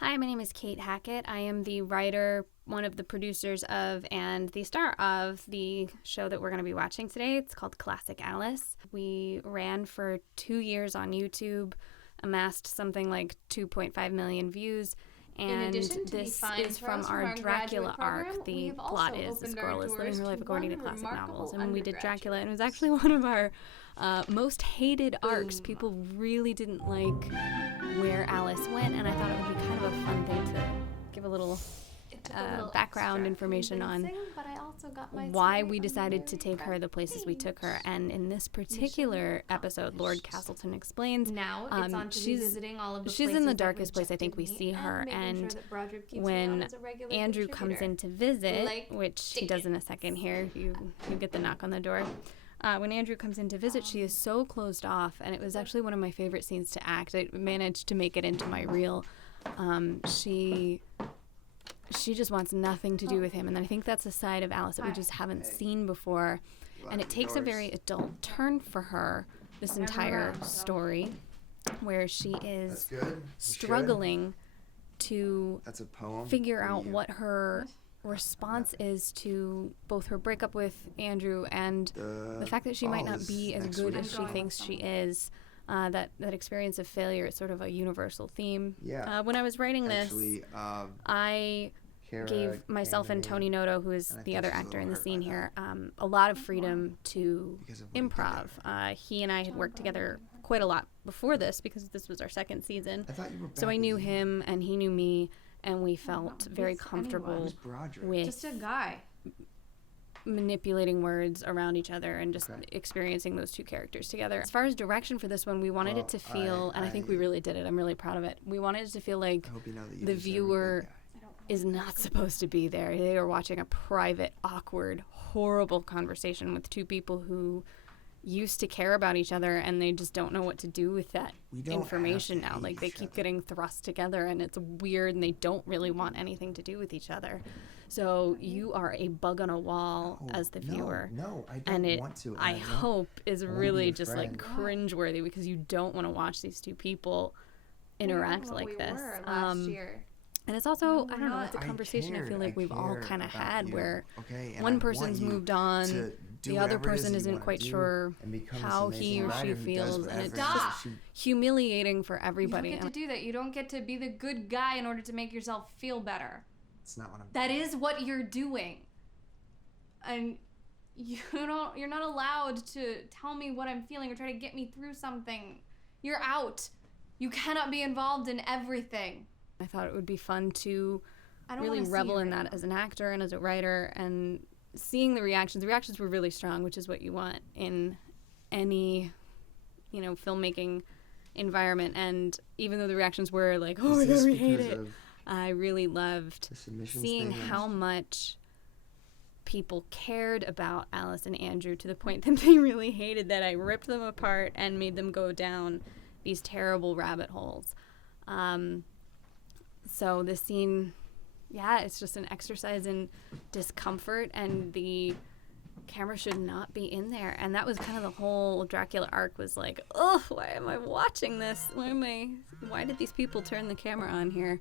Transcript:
Hi, my name is Kate Hackett. I am the writer, one of the producers of, and the star of the show that we're going to be watching today. It's called Classic Alice. We ran for 2 years on YouTube, amassed something like 2.5 million views. And this is from our Dracula arc. The plot is this girl is living her life according to classic novels. And when we did Dracula, it was actually one of our most hated arcs. People really didn't like where Alice went, and I thought it would be kind of a fun thing to give a little background information on why we decided to take her the places we took her. And in this particular episode, Lord Castleton explains, she's in the darkest place I think we see her, and when Andrew comes in to visit, which he does in a second here, you get the knock on the door. When Andrew comes in to visit, she is so closed off, and it was actually one of my favorite scenes to act. I managed to make it into my reel. She just wants nothing to do with him, and I think that's a side of Alice that we just haven't seen before, and it takes a very adult turn for her, this entire story, where she is struggling to figure out what her response is to both her breakup with Andrew and the fact that she might not be as good as she thinks she is. That experience of failure is sort of a universal theme. Yeah. When I was writing this, I gave myself and Tony Noto, who is the other actor in the scene here, a lot of freedom to improv. He and I had worked together quite a lot before this because this was our second season. So I knew him and he knew me, and we felt very comfortable with just a guy manipulating words around each other and just experiencing those two characters together. As far as direction for this one, we wanted it to feel, and I think we really did it, I'm really proud of it, we wanted it to feel like the viewer is not supposed to be there. They are watching a private, awkward, horrible conversation with two people who used to care about each other, and they just don't know what to do with that information now. Like, they keep getting thrust together, and it's weird, and they don't really want anything to do with each other. So you are a bug on a wall as the viewer. No, I don't want to. I hope is really just like cringeworthy, because you don't want to watch these two people interact like this. Last year. And it's also, I don't know, it's a conversation I feel like we've all kind of had where one person's moved on, the other person isn't quite sure how he or she feels, and it's just humiliating for everybody. You don't get to do that. You don't get to be the good guy in order to make yourself feel better. It's not what I'm That is what you're doing. And you're not allowed to tell me what I'm feeling or try to get me through something. You're out. You cannot be involved in everything. I thought it would be fun to really revel in that as an actor and as a writer, and seeing the reactions. The reactions were really strong, which is what you want in any, filmmaking environment. And even though the reactions were like, oh my God, we hate it, I really loved seeing how much people cared about Alice and Andrew to the point that they really hated that I ripped them apart and made them go down these terrible rabbit holes. So this scene, it's just an exercise in discomfort, and the camera should not be in there. And that was kind of the whole Dracula arc, was like, oh, why am I watching this? Why did these people turn the camera on here?